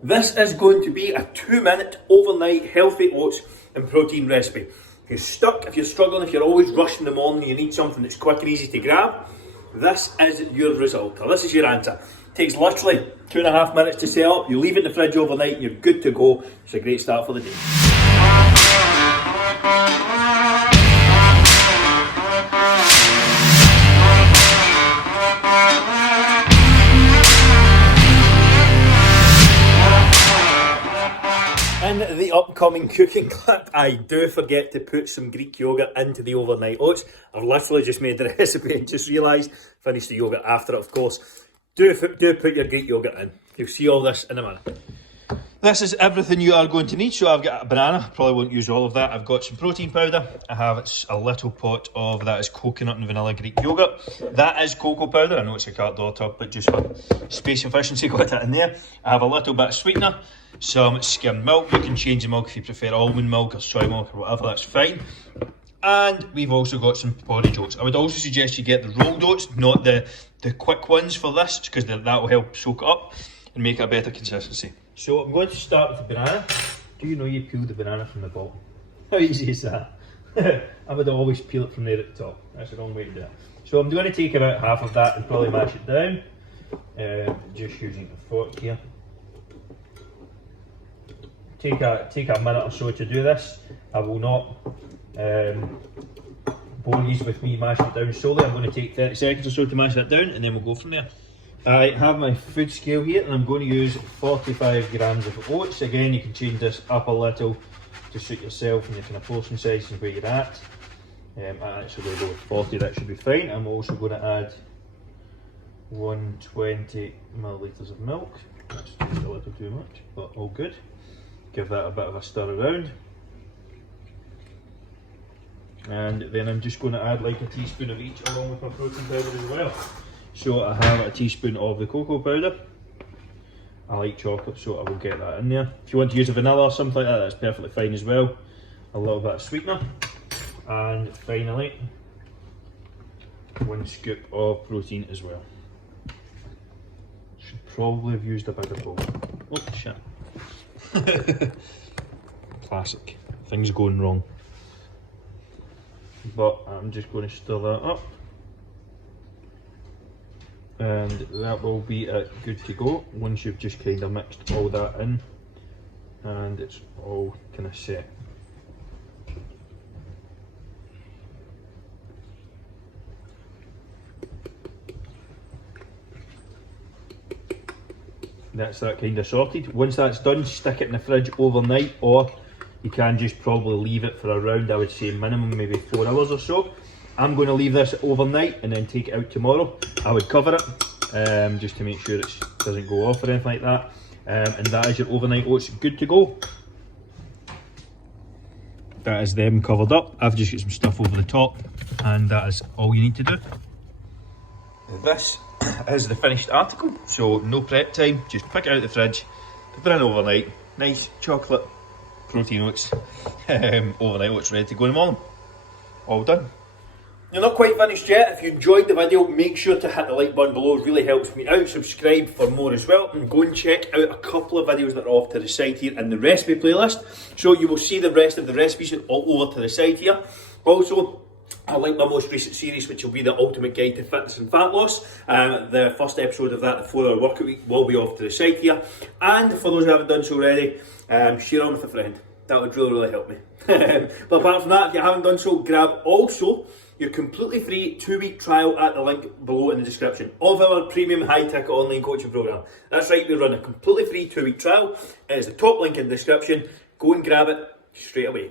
This is going to be a 2-minute overnight healthy oats and protein recipe. If you're stuck, if you're struggling, if you're always rushing in the morning, you need something that's quick and easy to grab, this is your result, or this is your answer. It takes literally 2.5 minutes to set up. You leave it in the fridge overnight and you're good to go. It's a great start for the day. In the upcoming cooking clip, I do forget to put some Greek yoghurt into the overnight oats. I've literally just made the recipe and just realised, finished the yoghurt after it, of course. Do put your Greek yoghurt in. You'll see all this in a minute. This is everything you are going to need. So I've got a banana, probably won't use all of that. I've got some protein powder. I have a little pot of, that is coconut and vanilla Greek yoghurt. That is cocoa powder. I know it's a cardboard tub, but just for space efficiency, got that in there. I have a little bit of sweetener, some skimmed milk. You can change the milk if you prefer almond milk or soy milk or whatever, that's fine. And we've also got some porridge oats. I would also suggest you get the rolled oats, not the quick ones for this, because that will help soak it up and make it a better consistency. So I'm going to start with the banana. Do you know you peel the banana from the bottom? How easy is that? I would always peel it from there at the top. That's the wrong way to do it. So I'm going to take about half of that and probably mash it down. Just using a fork here. Take a minute or so to do this. I will not bore you with me mashing it down solely. I'm going to take 30 seconds or so to mash that down and then we'll go from there. I have my food scale here and I'm going to use 45 grams of oats. Again, you can change this up a little to suit yourself and your kind of portion size and where you're at. I'm actually going to go with 40, that should be fine. I'm also going to add 120 millilitres of milk. That's just a little too much, but all good. Give that a bit of a stir around. And then I'm just going to add like a teaspoon of each along with my protein powder as well. So I have a teaspoon of the cocoa powder. I like chocolate, so I will get that in there. If you want to use a vanilla or something like that, that's perfectly fine as well. A little bit of sweetener. And finally, 1 scoop of protein as well. Should probably have used a bigger bowl. Oh shit. Classic. Things going wrong. But I'm just going to stir that up. And that will be good to go once you've just kind of mixed all that in and it's all kind of set. That's that kind of sorted. Once that's done, stick it in the fridge overnight, or you can just probably leave it for around, I would say minimum maybe 4 hours or so. I'm going to leave this overnight and then take it out tomorrow. I would cover it just to make sure it doesn't go off or anything like that. And that is your overnight oats good to go. That is them covered up. I've just got some stuff over the top and that is all you need to do. This is the finished article, so no prep time, just pick it out of the fridge, put it in overnight, nice chocolate protein oats, overnight oats ready to go in the morning. All done. You're not quite finished yet. If you enjoyed the video, make sure to hit the like button below, it really helps me out. Subscribe for more as well, and go and check out a couple of videos that are off to the side here in the recipe playlist. So you will see the rest of the recipes all over to the side here. Also, I like my most recent series, which will be the ultimate guide to fitness and fat loss. The first episode of that, the 4-hour workout week, will be off to the side here. And for those who haven't done so already, share on with a friend. That would really help me. But apart from that, if you haven't done so, grab also your completely free 2-week trial at the link below in the description of our premium high-ticket online coaching program. That's right, we run a completely free 2-week trial. It is the top link in the description. Go and grab it straight away.